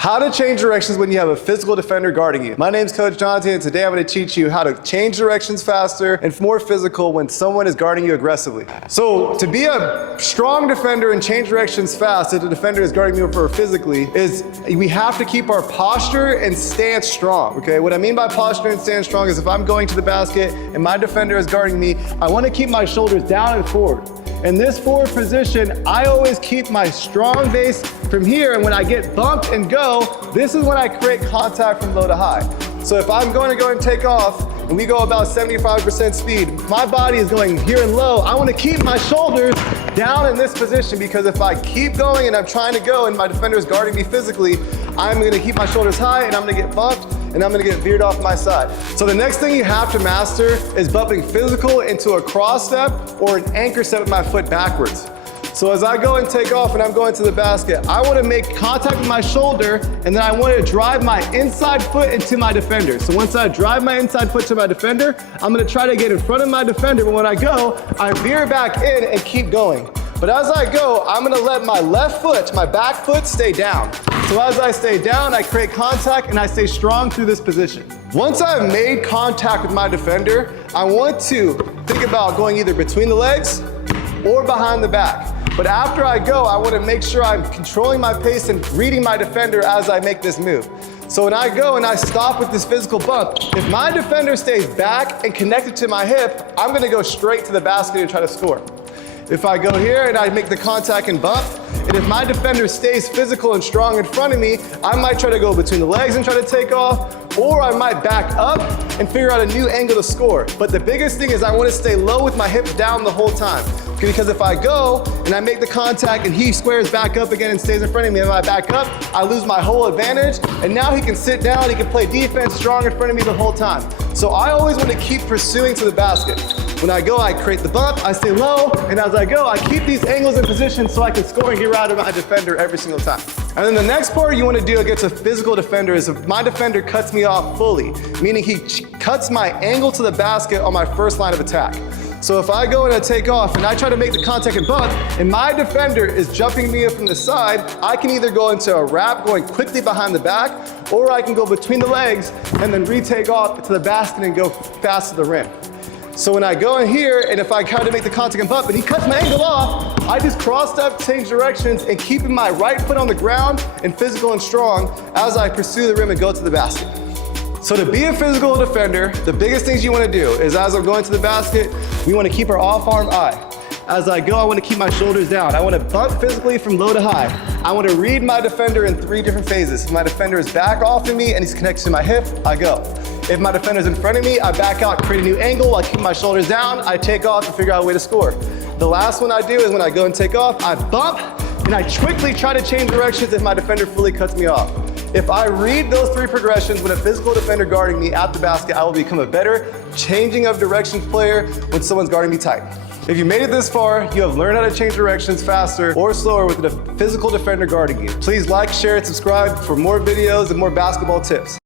How to change directions when you have a physical defender guarding you. My name's Coach Jonathan, and today I'm going to teach you how to change directions faster and more physical when someone is guarding you aggressively. So to be a strong defender and change directions fast if the defender is guarding you physically is we have to keep our posture and stance strong, okay? What I mean by posture and stance strong is if I'm going to the basket and my defender is guarding me, I want to keep my shoulders down and forward. In this forward position, I always keep my strong base from here, and when I get bumped and go, this is when I create contact from low to high. So if I'm going to go and take off, and we go about 75% speed, my body is going here and low. I want to keep my shoulders down in this position because if I keep going and I'm trying to go and my defender is guarding me physically, I'm going to keep my shoulders high and I'm going to get bumped and I'm going to get veered off my side. So the next thing you have to master is bumping physical into a cross step or an anchor step with my foot backwards. So as I go and take off and I'm going to the basket, I want to make contact with my shoulder and then I want to drive my inside foot into my defender. So once I drive my inside foot to my defender, I'm going to try to get in front of my defender, but when I go, I veer back in and keep going. But as I go, I'm going to let my left foot, my back foot, stay down. So as I stay down, I create contact and I stay strong through this position. Once I've made contact with my defender, I want to think about going either between the legs or behind the back. But after I go, I want to make sure I'm controlling my pace and reading my defender as I make this move. So when I go and I stop with this physical bump, if my defender stays back and connected to my hip, I'm going to go straight to the basket and try to score. If I go here and I make the contact and bump, and if my defender stays physical and strong in front of me, I might try to go between the legs and try to take off, or I might back up and figure out a new angle to score. But the biggest thing is I want to stay low with my hips down the whole time. Because if I go and I make the contact and he squares back up again and stays in front of me, and if I back up, I lose my whole advantage. And now he can sit down, he can play defense strong in front of me the whole time. So I always want to keep pursuing to the basket. When I go, I create the bump, I stay low, and as I go, I keep these angles in position so I can score and get rid of my defender every single time. And then the next part you want to do against a physical defender is if my defender cuts me off fully, meaning he cuts my angle to the basket on my first line of attack. So if I go and I take off and I try to make the contact and bump, and my defender is jumping me up from the side, I can either go into a wrap going quickly behind the back, or I can go between the legs and then retake off to the basket and go fast to the rim. So when I go in here, and if I try to make the contact and bump, and he cuts my angle off, I just cross step, change directions, and keeping my right foot on the ground and physical and strong as I pursue the rim and go to the basket. So to be a physical defender, the biggest things you want to do is as I'm going to the basket, we want to keep our off-arm eye. As I go, I want to keep my shoulders down. I want to bump physically from low to high. I want to read my defender in 3 different phases. If my defender is back off of me and he's connected to my hip, I go. If my defender is in front of me, I back out, create a new angle, I keep my shoulders down, I take off and figure out a way to score. The last one I do is when I go and take off, I bump and I quickly try to change directions if my defender fully cuts me off. If I read those 3 progressions with a physical defender guarding me at the basket, I will become a better changing of directions player when someone's guarding me tight. If you made it this far, you have learned how to change directions faster or slower with a physical defender guarding you. Please like, share, and subscribe for more videos and more basketball tips.